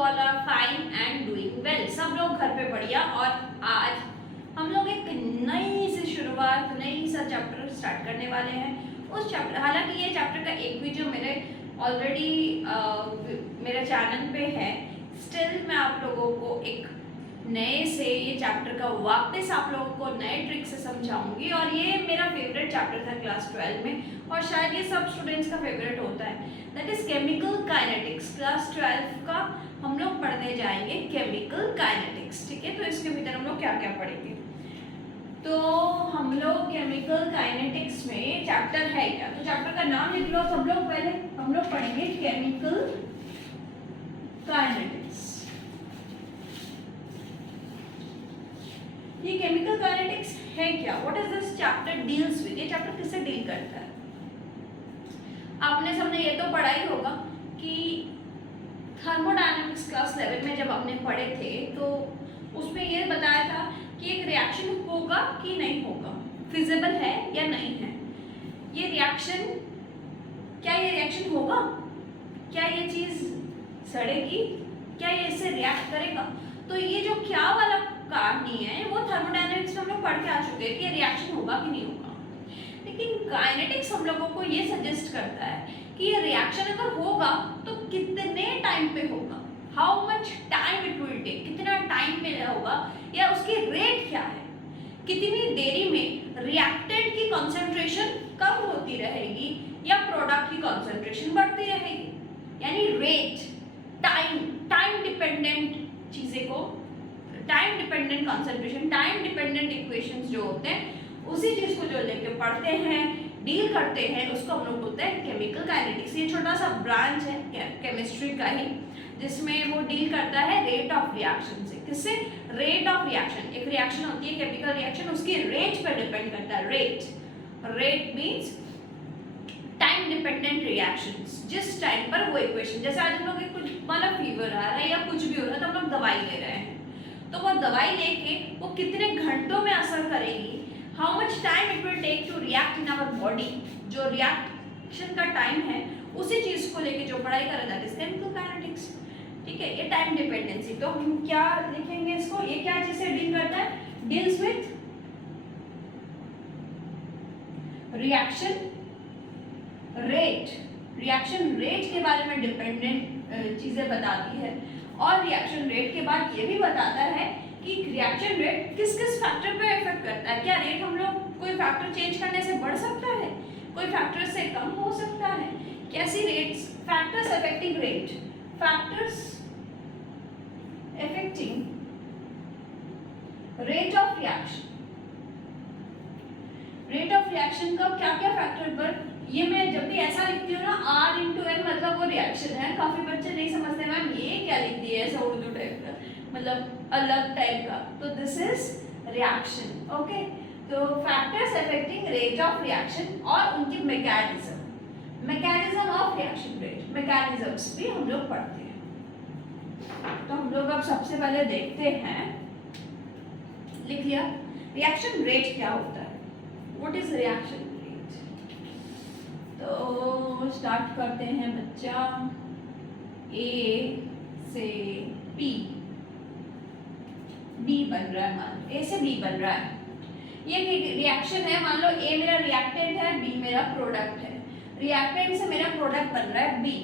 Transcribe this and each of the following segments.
All are fine and doing well. सब लोग घर पे बढ़िया। और आज हम लोग एक नई सी शुरुआत, नई सा चैप्टर स्टार्ट करने वाले हैं। उस चैप्टर, हालांकि ये चैप्टर का एक वीडियो मेरे ऑलरेडी मेरे चैनल पे है, स्टिल मैं आप लोगों को एक नए से ये चैप्टर का वापस आप लोगों को नए ट्रिक से समझाऊंगी। और ये मेरा फेवरेट चैप्टर था क्लास 12 में, और शायद ये सब स्टूडेंट्स का फेवरेट होता है, that is chemical kinetics. Class 12 का हम लोग पढ़ने जाएंगे केमिकल काइनेटिक्स। ठीक है, तो इसके भीतर हम लोग क्या क्या पढ़ेंगे। तो हम लोग केमिकल काइनेटिक्स में चैप्टर है क्या, तो चैप्टर का नाम लिख लो सब लोग। पहले हम लोग पढ़ेंगे केमिकल काइनेटिक्स। ये केमिकल काइनेटिक्स है क्या, what is this chapter deals with, ये चैप्टर किससे डील करता है। आपने सबने ये तो पढ़ा ही होगा कि थर्मोडायनामिक्स क्लास 11 में जब आपने पढ़े थे तो उसमें ये बताया था कि एक रिएक्शन होगा कि नहीं होगा, फिजिबल है या नहीं है। ये रिएक्शन, क्या ये रिएक्शन होगा, क्या ये चीज सड़ेगी, क्या ये इससे रिएक्ट करेगा। तो ये जो क्या वाला कहानी है वो थर्मोडायनामिक्स में हम लोग पढ़ के आ चुके हैं कि ये रिएक्शन होगा कि नहीं होगा। लेकिन काइनेटिक्स हम लोगों को ये सजेस्ट करता है कि ये रिएक्शन अगर होगा तो कितने टाइम पे होगा, how much time it will take, कितना टाइम पे होगा, या उसकी रेट क्या है, कितनी देरी में रिएक्टेंट की कंसंट्रेशन कम होती रहेगी या प्रोडक्ट की कंसंट्रेशन बढ़ती रहेगी। यानी रेट, टाइम डिपेंडेंट चीजें को, time dependent concentration, time dependent equations जो होते हैं उसी चीज को जो लेके पढ़ते हैं, डील करते हैं, उसको हम लोग बोलते हैं केमिकल काइनेटिक्स। ये छोटा सा ब्रांच है केमिस्ट्री का ही, जिसमें वो डील करता है रेट ऑफ रिएक्शन से। किससे? Rate of reaction. एक रिएक्शन होती है केमिकल रिएक्शन, उसकी रेट पर डिपेंड करता है। Rate means time dependent reactions. जिस टाइम पर वो इक्वेशन, जैसे आज हम लोग कुछ मतलब फीवर आ रहा है या कुछ भी हो रहा है तो हम लोग दवाई ले रहे हैं, तो वो दवाई लेके वो कितने घंटों में असर करेगी, how much time it will take to react in our body, जो रिएक्शन का टाइम है उसी चीज को लेके जो पढ़ाई कर रहा है केमिकल काइनेटिक्स। ठीक है, ये टाइम डिपेंडेंसी। तो हम क्या लिखेंगे इसको, ये क्या चीज से डील करता है, deals with reaction rate. Reaction rate के बारे में डिपेंडेंट चीजें बताती है, और रिएक्शन रेट के बाद ये भी बताता है कि रिएक्शन रेट किस किस फैक्टर पे इफेक्ट करता है। क्या रेट हम लोग कोई फैक्टर चेंज करने से बढ़ सकता है, कोई फैक्टर से कम हो सकता है, कैसी rates, factors affecting rate, factors affecting rate of reaction. Rate of reaction का क्या क्या फैक्टर पर, ये मैं जब भी ऐसा लिखती हूँ ना R/N मतलब वो रिएक्शन है। काफी बच्चे नहीं समझते मैम ये क्या लिख दिया ऐसा उर्दू टाइप का, मतलब अलग टाइप का, तो दिस इज रिएक्शन। ओके, तो factors affecting rate of reaction और उनकी mechanism of reaction rate, mechanisms भी हम लोग पढ़ते हैं। तो हम लोग अब सबसे पहले देखते हैं, लिख लिया रिएक्शन रेट क्या होता है, व्हाट इज रिएक्शन। तो स्टार्ट करते हैं बच्चा, ए से बी बन रहा है, मान लो ए से बी बन रहा है। ये रिएक्शन है, मान लो ए मेरा रिएक्टेंट है, बी मेरा प्रोडक्ट है। रिएक्टेंट से मेरा प्रोडक्ट बन रहा है बी।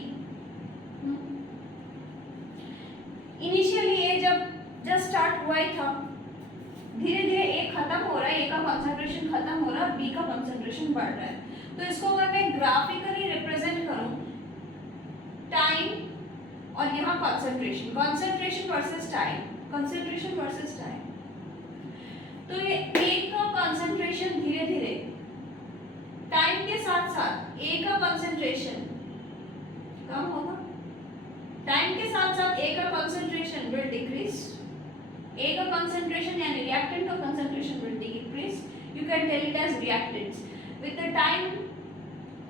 इनिशियली ए जब स्टार्ट हुआ ही था, धीरे धीरे ए खत्म हो रहा है, ए का कंसंट्रेशन खत्म हो रहा है, बी का कंसंट्रेशन बढ़ रहा है। तो इसको अगर मैं ग्राफिकली रिप्रेजेंट करूं, टाइम और यहाँ concentration versus time, concentration versus time, तो ये ए का कंसंट्रेशन धीरे धीरे टाइम के साथ साथ ए का कंसंट्रेशन कम होगा, टाइम के साथ साथ ए का कंसंट्रेशन विल डिक्रीज, ए का कंसंट्रेशन यानी रिएक्टेंट का concentration will decrease. You can tell it as reactants. With the time,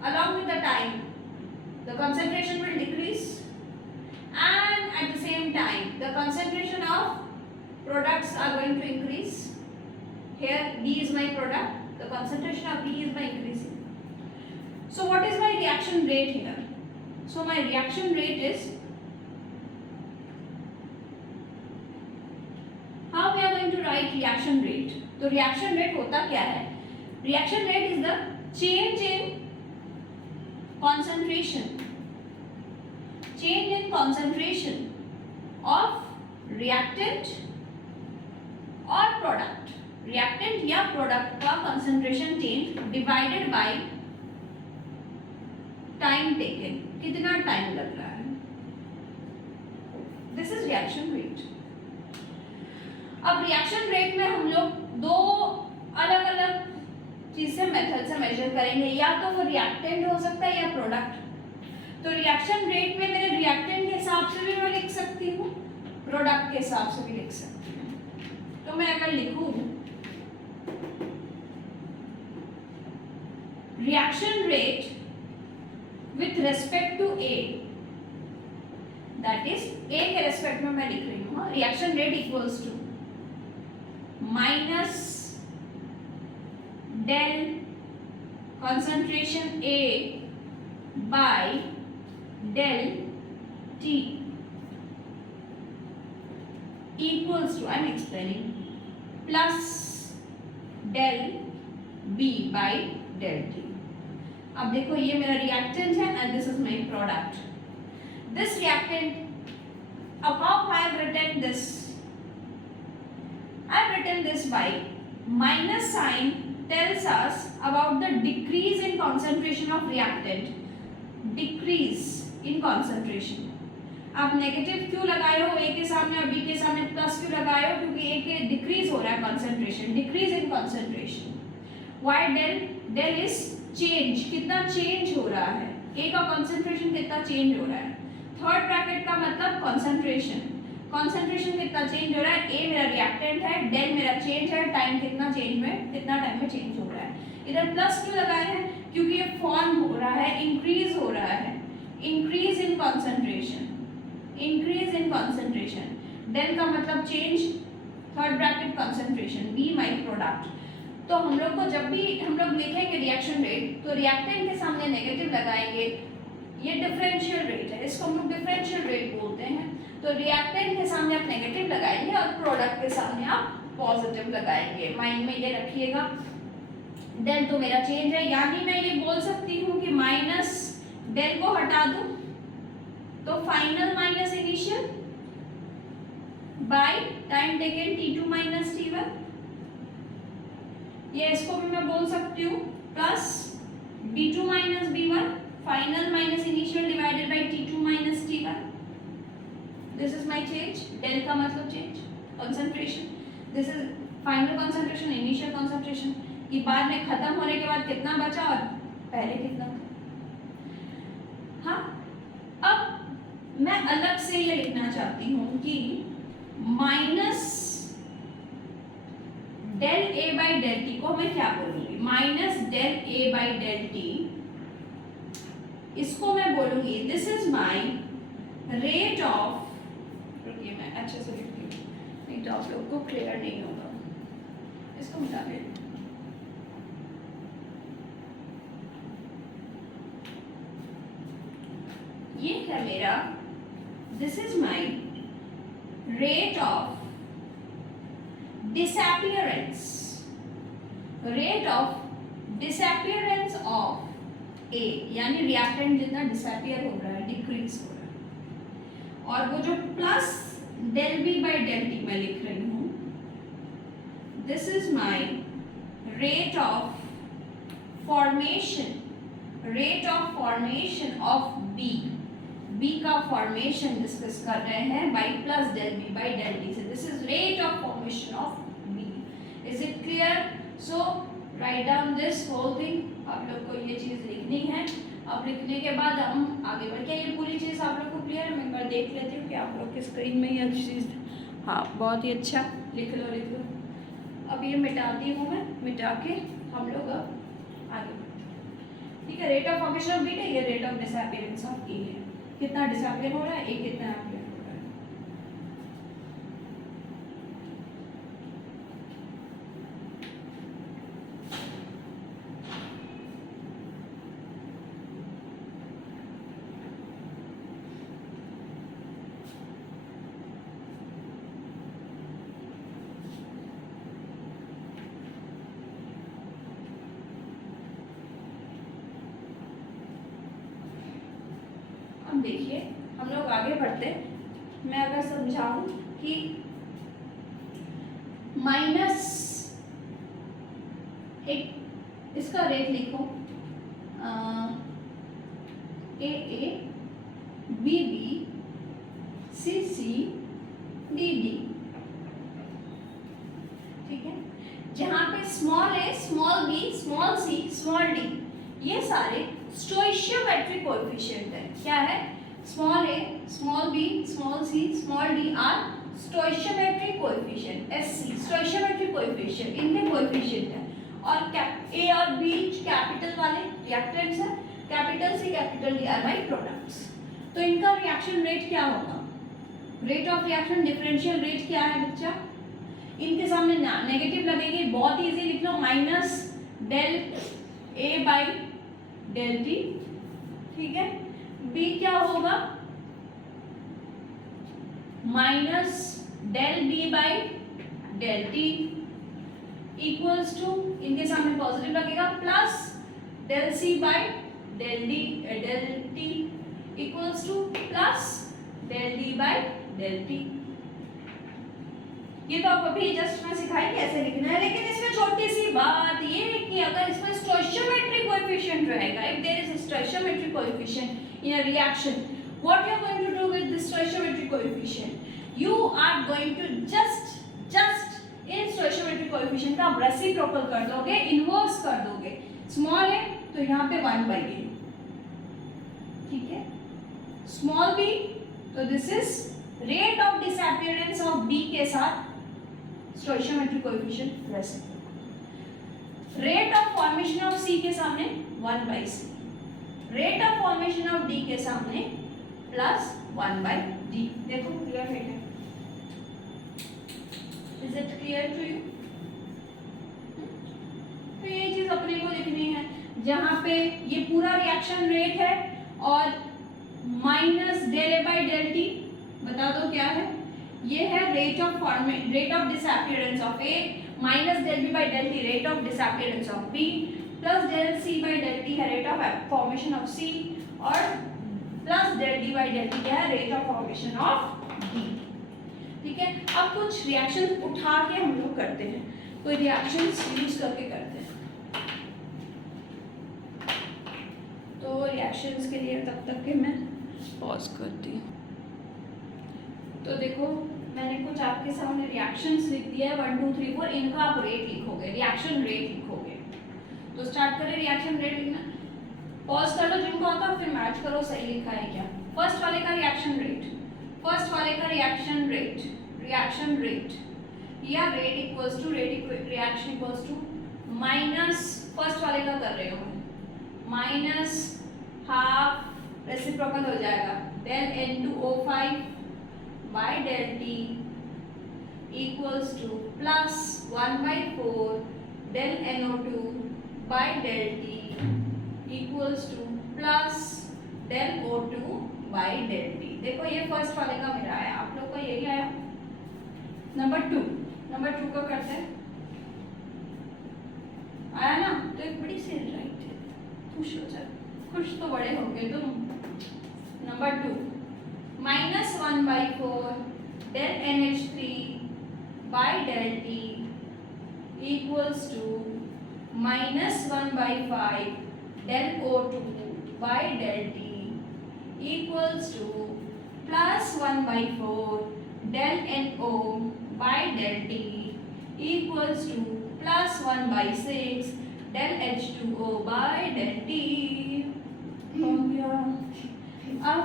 along with the time, the concentration will decrease, and at the same time, the concentration of products are going to increase. Here, B is my product. The concentration of B is my increasing. So, what is my reaction rate here? So, my reaction rate is right reaction rate. तो reaction rate होता क्या है? Reaction rate is the change in concentration, change in concentration of reactant or product, reactant या product का concentration change divided by time taken, कितना time लग रहा है, this is reaction rate। अब reaction rate में हम लोग दो अलग अलग चीज से मेथड से मेजर करेंगे, या तो वो रिएक्टेंट हो सकता है या प्रोडक्ट। तो रिएक्शन रेट में मेरे रिएक्टेंट के हिसाब से भी मैं लिख सकती हूँ, प्रोडक्ट के हिसाब से भी लिख सकती हूँ। तो मैं अगर लिखूँ reaction rate with respect to A, that is A के रेस्पेक्ट में मैं लिख रही हूँ, reaction rate equals to minus del concentration A by del T equals to, I am explaining, plus del B by del T। अब देखो ये मेरा reactant है and this is my product। This reactant, above I have written this, I have written this by minus sign tells us about the decrease in concentration of reactant, decrease in concentration। आप negative क्यों लगाए हो ए के सामने और B के सामने plus क्यों लगाए हो? क्योंकि ए के डिक्रीज हो रहा है concentration, decrease in concentration. Why del, del is change, कितना चेंज हो रहा है, ए का कंसंट्रेशन कितना चेंज हो रहा है। थर्ड ब्रैकेट का मतलब कंसंट्रेशन, कंसंट्रेशन कितना चेंज हो रहा है, ए मेरा रिएक्टेंट है, डेल मेरा चेंज है, टाइम कितना चेंज में, कितना टाइम में चेंज हो रहा है। इधर प्लस क्यों लगाए हैं? क्योंकि ये फॉर्म हो रहा है, इंक्रीज हो रहा है, increase in concentration, increase in concentration. Del का मतलब change, third bracket concentration, B my product. तो हम लोग को जब भी हम लोग लिखेंगे रिएक्शन रेट, तो रिएक्टेंट के सामने नेगेटिव लगाएंगे, ये डिफरेंशियल रेट है, इसको हम लोग डिफरेंशियल रेट बोलते हैं। तो रिएक्टेंट के सामने आप नेगेटिव लगाएंगे और प्रोडक्ट के सामने आप पॉजिटिव लगाएंगे, माइंड में ये रखिएगा। डेल तो मेरा चेंज है, यानी मैं ये बोल सकती हूँ कि माइनस डेल को हटा दूं तो final minus initial by time taken T2 minus T1, ये इसको भी मैं बोल सकती हूँ plus B2 minus B1 final minus initial divided by T2 minus T1। This is my change, del का मतलब change, concentration, this is final concentration, initial concentration, कि बाद में खत्म होने के बाद कितना बचा और पहले कितना था। हाँ, अब मैं अलग से ये लिखना चाहती हूँ कि minus del A by del T को मैं क्या बोलूंगी, minus del A by del T, इसको मैं बोलूंगी this is my rate of, रुकिए मैं अच्छे से लिखती हूँ, नहीं तो आप लोग को क्लियर नहीं होगा, इसको मिटा दें। ये है मेरा, this is my rate of disappearance, rate of disappearance of a, यानी रिएक्टेंट जितना डिसअपियर हो रहा है, डिक्रीज हो रहा है। और वो जो plus del B by del t मैं लिख रही हूँ, this is my rate of formation, rate of formation of b, b का फॉर्मेशन डिस्कस कर रहे हैं by plus del B by del t से, this is rate of formation of b. Is it clear? So write down this whole thing, आप लोग को ये चीज लिखनी है। अब लिखने के बाद हम आगे बढ़, क्या ये पूरी चीज आप लोग को क्लियर है? मैं एक बार देख लेती हूँ कि आप लोग की स्क्रीन में ये चीज, हाँ बहुत ही अच्छा, लिख लो लिख लो। अब ये मिटाती हूँ मैं, मिटा के हम लोग अब आगे बढ़ते हैं। ठीक है, rate of formation of B है, ये rate of disappearance of A है, कितना डिसअपियर हो रहा है, ए कितना अपीयर हो रहा है। अब देखिए हम लोग आगे बढ़ते हैं। मैं अगर समझाऊं कि माइनस एक इसका रेट लिखो a a b b c c d d, ठीक है। जहां पे small a small b small c small d ये सारे स्टोइशियोमेट्रिक कोएफिशिएंट है। क्या है? Small a small b small c small d are stoichiometric coefficient, SC stoichiometric coefficient, इनके कोएफिशिएंट है। और ए और बी कैपिटल वाले रिएक्टेंट्स है, capital c capital d are byproducts. तो इनका रिएक्शन रेट क्या होगा? Rate of reaction differential rate क्या है बच्चा? इनके सामने नेगेटिव लगेगी, बहुत इजी लिख लो, minus del A by del t, ठीक है। बी क्या होगा? Minus del B by del T equals to, इनके सामने पॉजिटिव लगेगा, plus del C by del d del T equals to plus del D by del t. ये तो आपको अभी जस्ट मैं सिखाई कैसे लिखना है, लेकिन इसमें छोटी सी बात ये है कि अगर इसमें स्टोइशियोमेट्रिक कोएफिशिएंट रहेगा, if there is a stoichiometric coefficient in a reaction, what you are going to do with this stoichiometric coefficient? You are going to just in स्टोइशियोमेट्रिक coefficient का आप रेसिप्रोकल कर दोगे, इनवर्स कर दोगे। स्मॉल है तो यहाँ पे 1/a, ठीक है। स्मॉल b तो this is rate of disappearance of b के साथ स्टोइशियोमेट्रिक coefficient reciprocal. Rate of formation of c के सामने 1/c, rate of formation of d के सामने प्लस 1/d। देखो क्लियर है क्या? Is it clear to you? तो ये चीज अपने को लिखनी है, जहां पे ये पूरा रिएक्शन रेट है और minus del A by del T, बता दो क्या है? ये है rate of disappearance of A, minus del B by del T rate of disappearance of B, plus del C by del T है rate of formation of C, और plus del D by del T क्या है? Rate of formation of D, ठीक है। अब कुछ reactions उठा के हम लोग करते हैं, कोई रिएक्शंस यूज करके करते हैं। तो रिएक्शंस के लिए तब तक के मैं पॉज करती हूँ। तो देखो मैंने कुछ आपके सामने रिएक्शंस लिख दिया है 1 2 3 4, इनका आप रेट लिखोगे, रिएक्शन रेट लिखोगे। तो स्टार्ट करें रिएक्शन रेट लिखना। पॉज कर लो जिनको आता है, फिर मैच करो सही लिखा है क्या। फर्स्ट वाले का रिएक्शन रेट, फर्स्ट वाले का रिएक्शन रेट या rate equals to reaction equals to minus, first वाले का कर रहे हो माइनस हाफ रेसिप्रोकल हो जाएगा del N2O5 by del T equals to plus 1/4 del NO2 by del T equals to plus del O2 by del T. देखो ये first वाले का मेरा आया, आप लोग का यही आया। नंबर 2 का करते हैं, आया ना? तो एक बड़ी सी राइट है, खुश हो जाए, खुश तो बड़े होंगे तुम। Number 2 minus 1/4 del NH3 by del T equals to minus 1/5 del O2 by del T equals to plus 1/4 del NO by del T equals to plus 1/6 del H2O by del T। हो गया। अब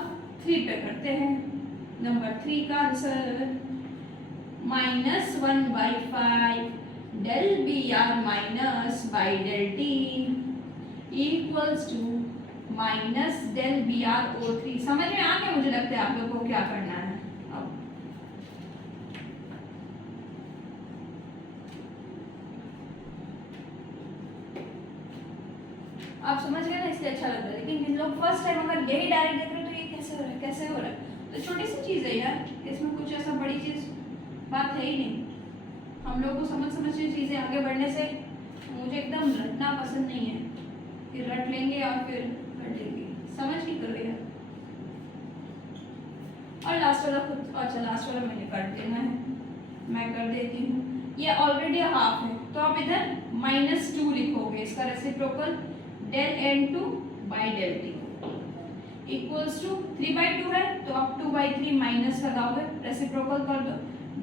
3 पे करते हैं। Number 3 का answer minus 1/5 del BR minus by del T equals to minus del BrO3। समझ में आ गया मुझे लगता है आप लोगों को क्या करना है। अब आप समझ गए ना, इसलिए अच्छा लग रहा है। लेकिन जिन लोग फर्स्ट टाइम अगर यही डायरेक्ट देख रहे हो तो ये कैसे हो रहा है, कैसे हो रहा है? तो छोटी सी चीज़ है यार, इसमें कुछ ऐसा बड़ी चीज़ बात है ही नहीं। हम लोग को समझ के चीज़ें आगे बढ़ने से मुझे एकदम रटना पसंद नहीं है कि रट लेंगे और फिर रट लेंगे। समझ के करो यार। और लास्ट वाला खुद, अच्छा लास्ट वाला मैंने कर देना है, मैं कर देती हूँ। ये ऑलरेडी हाफ है तो आप इधर -2 लिखोगे, इसका reciprocal del n2 by del t equals to 3/2 है तो आप 2/3 माइनस लगाओगे, रेसिप्रोकल कर दो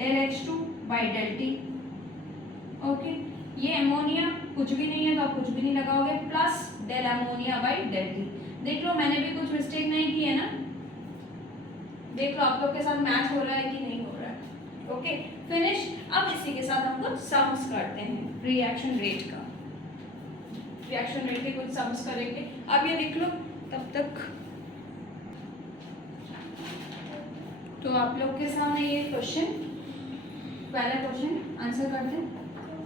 del h2 by del t। Okay, ये अमोनिया कुछ भी नहीं है तो आप कुछ भी नहीं लगाओगे, plus del ammonia by del t। देख लो मैंने भी कुछ मिस्टेक नहीं की है ना, देख लो आप लोग के साथ मैच हो रहा है कि नहीं हो रहा है। Okay finish. अब इसी के साथ हम लोग सम्स करते हैं रिएक्शन रेट का, रिएक्शन रेट के कुछ सम्स करेंगे। अब ये लिख लो तब तक। तो आप लोग के सामने ये क्वेश्चन, पहला क्वेश्चन आंसर करते हैं।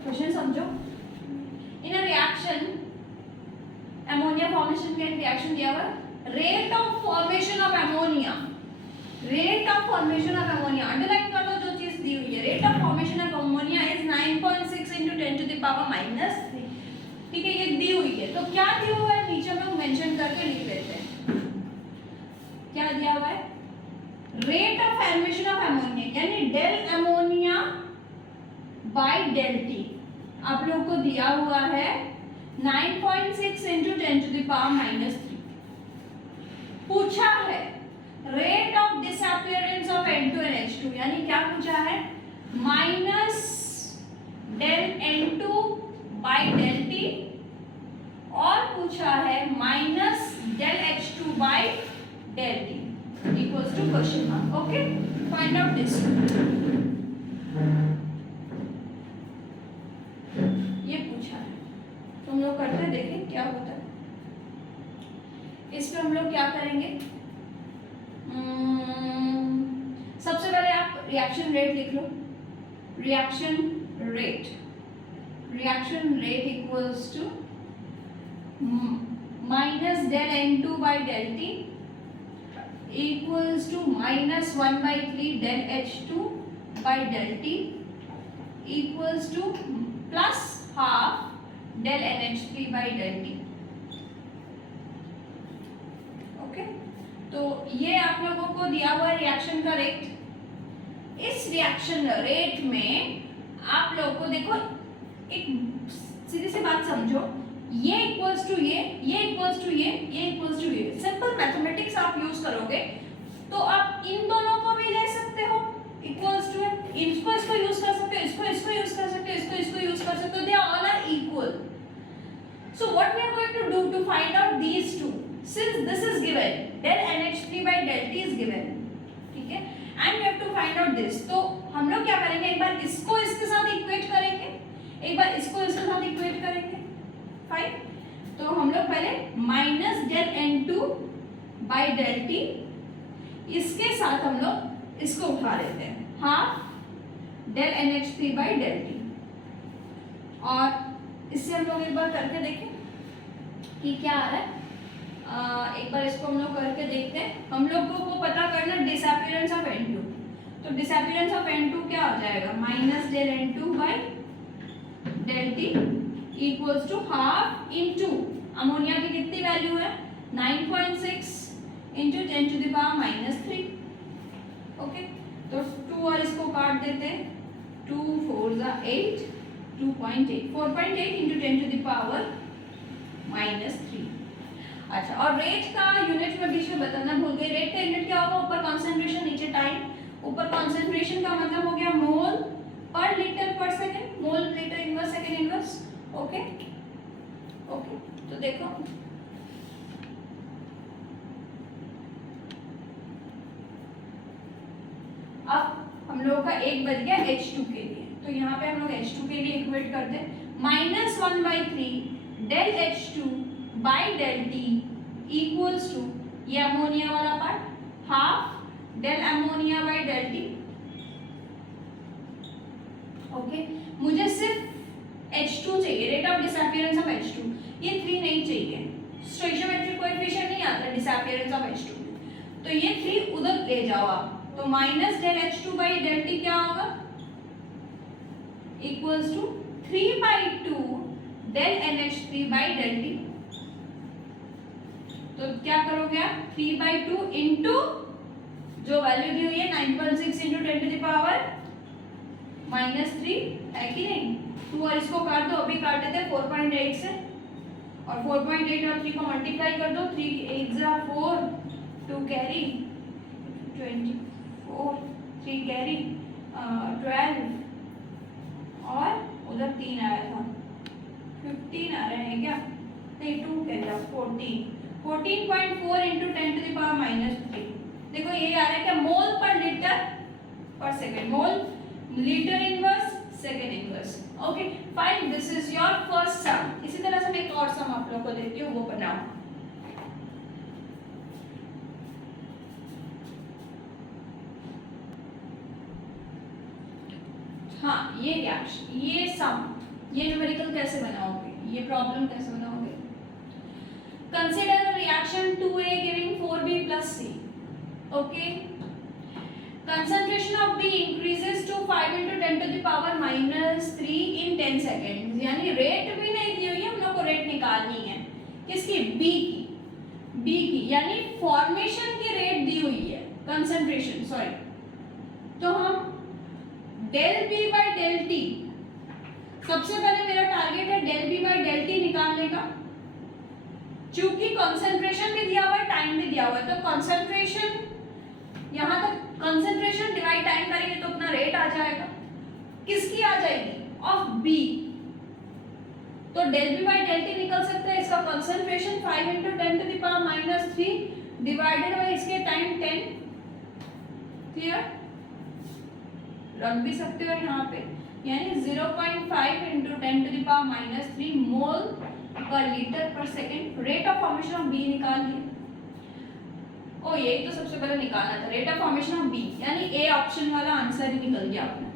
क्वेश्चन समझो। इन अ रिएक्शन अमोनिया फॉर्मेशन का रिएक्शन दिया हुआ, rate of formation of ammonia, rate of formation of ammonia underline कर दो जो चीज दी हुई है। Rate of formation of ammonia is 9.6 × 10⁻⁻3। ठीक है, ये दी हुई है तो क्या दिया हुआ है नीचे हम लोग मेंशन करके लिख लेते हैं। क्या दिया हुआ है, rate of formation of ammonia यानी del ammonia by del t आप लोग को दिया हुआ है 9.6 × 10⁻⁻3। पूछा है rate of disappearance of N2 and H2 यानी क्या पूछा है, minus del N2 by del T और पूछा है minus del H2 by del T equals to question mark. Okay, find out this. ये पूछा है तो हम लोग करते हैं, देखें क्या होता है। इस पे हम लोग क्या करेंगे, सबसे पहले आप रिएक्शन रेट लिख लो। Reaction rate, reaction rate equals to minus del N2 by del T equals to -1/3 del H2 by del T equals to plus half del NH3 by del T। Okay, तो ये आप लोगों को दिया हुआ reaction का रेट। इस reaction rate में आप लोगों को देखो एक सीधी सी बात समझो, ये इक्वल्स टू ये इक्वल्स टू ये इक्वल्स टू ये। सिंपल मैथमेटिक्स आप यूज करोगे तो आप इन दोनों को भी ले सकते हो इक्वल्स टू है, इसको यूज कर सकते हो, इसको यूज कर सकते हो, इसको यूज कर सकते हो, they all are equal. So what we are going to do to find out these two, since this is given del NH3 by del T is given, ठीक है, and we have to find out this। तो हम लोग क्या करेंगे, एक बार इसको इसके साथ इक्वेट करेंगे, एक बार इसको इसके साथ इक्वेट करेंगे। फाइन, तो हम लोग पहले minus del N2 by del T, इसके साथ हम लोग इसको उठा लेते हैं half del NH3 by del T, और इससे हम लोग एक बार करके देखें कि क्या आ रहा है। एक बार इसको हम लोग करके देखते हैं। हम लोगों को पता करना डिसअपीयरेंस ऑफ N2, तो डिसअपीयरेंस ऑफ N2 क्या हो जाएगा, minus del N2 by del T equals to half into ammonia की कितनी वैल्यू है 9.6 × 10⁻⁻3। ओके, तो 2 और इसको काट देते हैं, 2 4 8, 2.8, 4.8 × 10⁻⁻3। अच्छा, और रेट का यूनिट में बीच में बताना भूल गई। रेट का यूनिट क्या होगा, ऊपर कॉन्सेंट्रेशन नीचे टाइम। ऊपर कॉन्सेंट्रेशन का मतलब हो गया मोल पर लीटर पर सेकंड, मोल litre inverse second inverse. Okay okay, तो देखो अब हम लोगों का एक बच गया H2 के लिए, तो यहाँ पे हम लोग H2 के लिए इक्वेट करते हैं -1/3 del H2 by del T equals to ये अमोनिया वाला part half del ammonia by del T। Okay, मुझे सिर्फ H2 चाहिए, rate of disappearance of H2, ये 3 नहीं चाहिए, स्टोइचियोमेट्रिक कोएफिशिएंट नहीं आता डिसअपीयरेंस ऑफ H2 में, तो ये 3 उधर ले जाओ आप। तो minus del H2 by del T क्या होगा, equals to 3/2 del NH3 by del T। तो क्या करोगे आप, 3/2 इंटू जो वैल्यू दी हुई है 9.6 इंटू 10 टू द पावर -3 है कि नहीं। 2 और इसको काट दो, अभी काटे थे 4.8 से, और 4.8 और 3 को मल्टीप्लाई कर दो, 3 8 जा 4, 2 कैरी 24, 3 कैरी 12, और उधर 3 आया था 15 आ रहे हैं क्या, नहीं 2 carry 14.4 into 10 to the power -3। देखो ये आ रहा है क्या, मोल पर लीटर पर second, mole litre inverse second inverse. Okay fine, this is your first sum. इसी तरह से मैं एक और सम आप लोगों को देती हूँ, वो बनाओ। हाँ ये रिएक्शन, ये सम, ये न्यूमेरिकल कैसे बनाओगे, ये प्रॉब्लम कैसे बनाओगे। Consider a reaction 2A giving 4B plus C। Okay, concentration of B increases to 5 into 10 to the power -3 in 10 seconds। यानी रेट भी नहीं दी हुई है, हम लोग को रेट निकालनी है किसकी, B की, यानी फॉर्मेशन की रेट दी हुई है, कंसंट्रेशन सॉरी। तो हम del B by del T, सबसे पहले मेरा टारगेट है del B by del T निकालने का, क्योंकि कंसंट्रेशन भी दिया हुआ है, टाइम भी दिया हुआ है। तो कंसंट्रेशन यहाँ तक, कंसंट्रेशन डिवाइड टाइम करेंगे तो अपना रेट आ जाएगा, किसकी आ जाएगी, ऑफ बी। तो del B by del T निकल सकता है, इसका concentration 5 into 10 to the power -3 divided by इसके टाइम 10। क्लियर, रख भी सकते हो यहाँ पे, यानी 0.5 into 10 to the power -3 मोल पर लीटर पर second. Rate of formation of B निकाल लिया। ओ यही तो सबसे पहले निकालना था, rate of formation of B, यानी ए ऑप्शन वाला आंसर ही निकल गया अपना।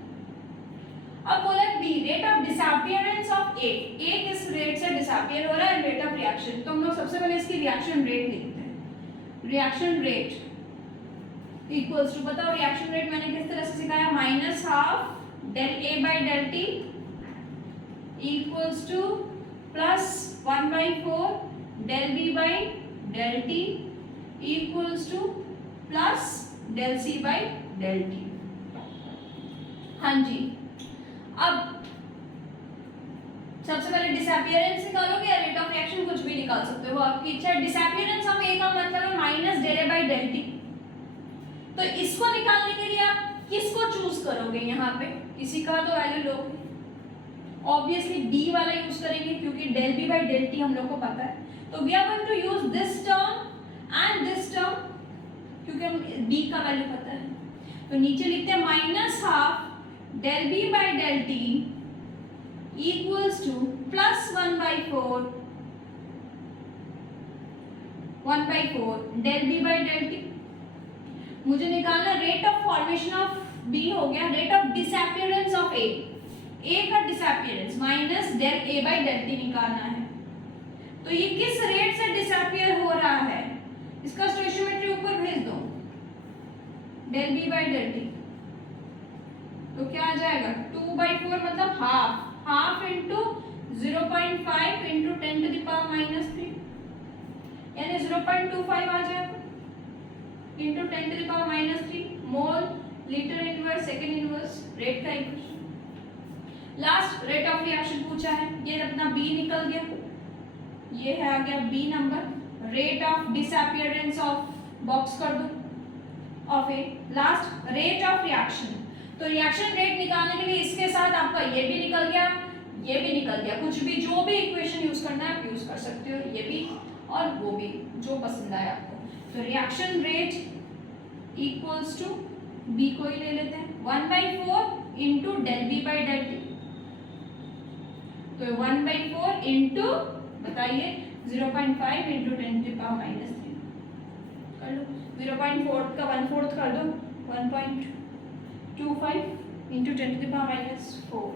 अब बोला b, rate of disappearance of a किस रेट से डिसअपियर हो रहा है, रेट ऑफ रिएक्शन। तो हम लोग सबसे पहले इसकी रिएक्शन रेट लिखते हैं। रिएक्शन रेट इक्वल्स टू, बताओ रिएक्शन रेट मैंने किस तरह से सिखाया, -12 del A by del T equals to +1/4 del B by del T equals to plus del C by del T। हाँ जी, अब सबसे पहले डिसअपियरेंस निकालोगे या रेट ऑफ रिएक्शन, कुछ भी निकाल सकते हो, आपकी इच्छा। डिसअपियरेंस ऑफ ए का मतलब है minus del A by del T। तो इसको निकालने के लिए आप किसको चूज करोगे, यहाँ पे किसी का तो वैल्यू लोगे, ऑब्वियसली बी वाला यूज करेंगे, क्योंकि del B by del T हम लोग को पता है। तो we are going to use this term and this term, क्योंकि हम b का वैल्यू पता है। तो नीचे लिखते हैं -12 del B by del T equals to +1/4 del B by del T। मुझे निकालना rate of formation of B हो गया, rate of disappearance of A का disappearance minus del A by del T निकालना है। तो ये किस रेट से डिसअपियर हो रहा है, इसका स्टोइशियोमेट्री ऊपर भेज दो, del B by del T। तो क्या आ जाएगा, 2/4 मतलब half into 0.5 into 10 to the power -3, यानी 0.25 आ जाएगा into 10 to the power -3 mole litre inverse second inverse, rate का equation. Last rate of reaction पूछा है, ये अपना बी निकल गया, ये है आ गया B number. Rate of disappearance of, box कर दो, of A. Last rate of reaction, तो रिएक्शन रेट निकालने के लिए इसके साथ आपका ये भी निकल गया, ये भी निकल गया, कुछ भी जो भी इक्वेशन यूज करना है आप यूज कर सकते हो, ये भी और वो भी, जो पसंद आए आपको। तो reaction rate equals to B को ही ले लेते हैं, 1/4 into del B by del T। तो 1/4 इंटू बताइए 0.5 इंटू 10 to the power -3 कर लो, 0.4 का 1/4 कर दो, 1.25 इंटू 10 to the power -4,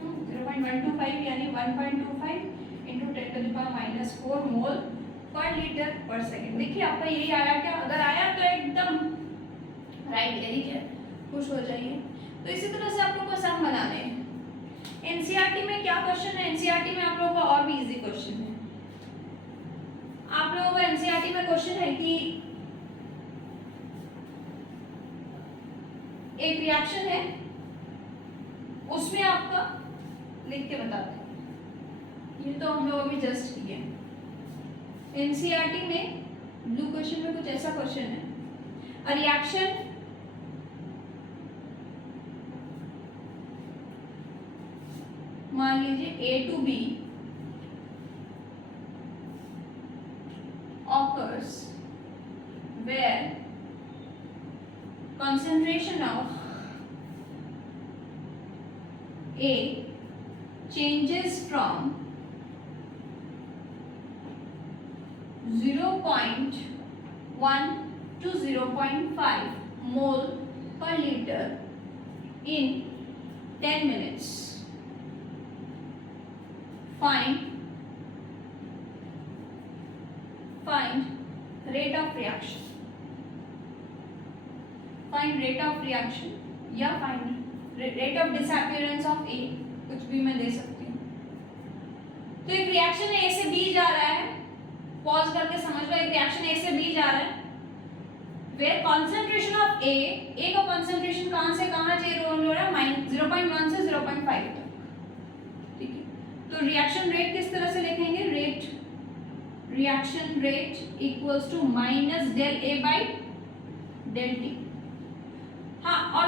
0.125 यानी 1.25 इंटू 10 to the power -4 मोल पर लीटर पर सेकेंड। देखिए आपका यही आया क्या, अगर आया तो एकदम राइट ले लीजिए, खुश हो जाइए। तो इसी तरह से आप लोग को सम बनाने हैं। एनसीईआरटी में क्या क्वेश्चन है, एनसीईआरटी में आप लोगों का और भी इजी क्वेश्चन है। आप लोगों को एनसीईआरटी में क्वेश्चन है कि एक रिएक्शन है, उसमें आपका लिख के बताते हैं, ये तो हम लोग अभी जस्ट किए। एनसीईआरटी में ब्लू क्वेश्चन में कुछ ऐसा क्वेश्चन है, अ रिएक्शन मान लीजिए A to B occurs where concentration of A changes from 0.1 to 0.5 mole per liter in 10 minutes. Find rate of reaction. Find rate of reaction या find rate of disappearance of A, कुछ भी मैं दे सकती हूँ। तो एक रिएक्शन A से B जा रहा है, पॉज करके समझ लो, एक रिएक्शन A से B जा रहा है, where concentration of A का concentration कहाँ से कहाँ चेंज हो रहा है, 0.1 से 0.5 तक, ठीक है। तो रिएक्शन रेट किस तरह से लिखेंगे, reaction rate equals to minus del A by del T। हाँ, और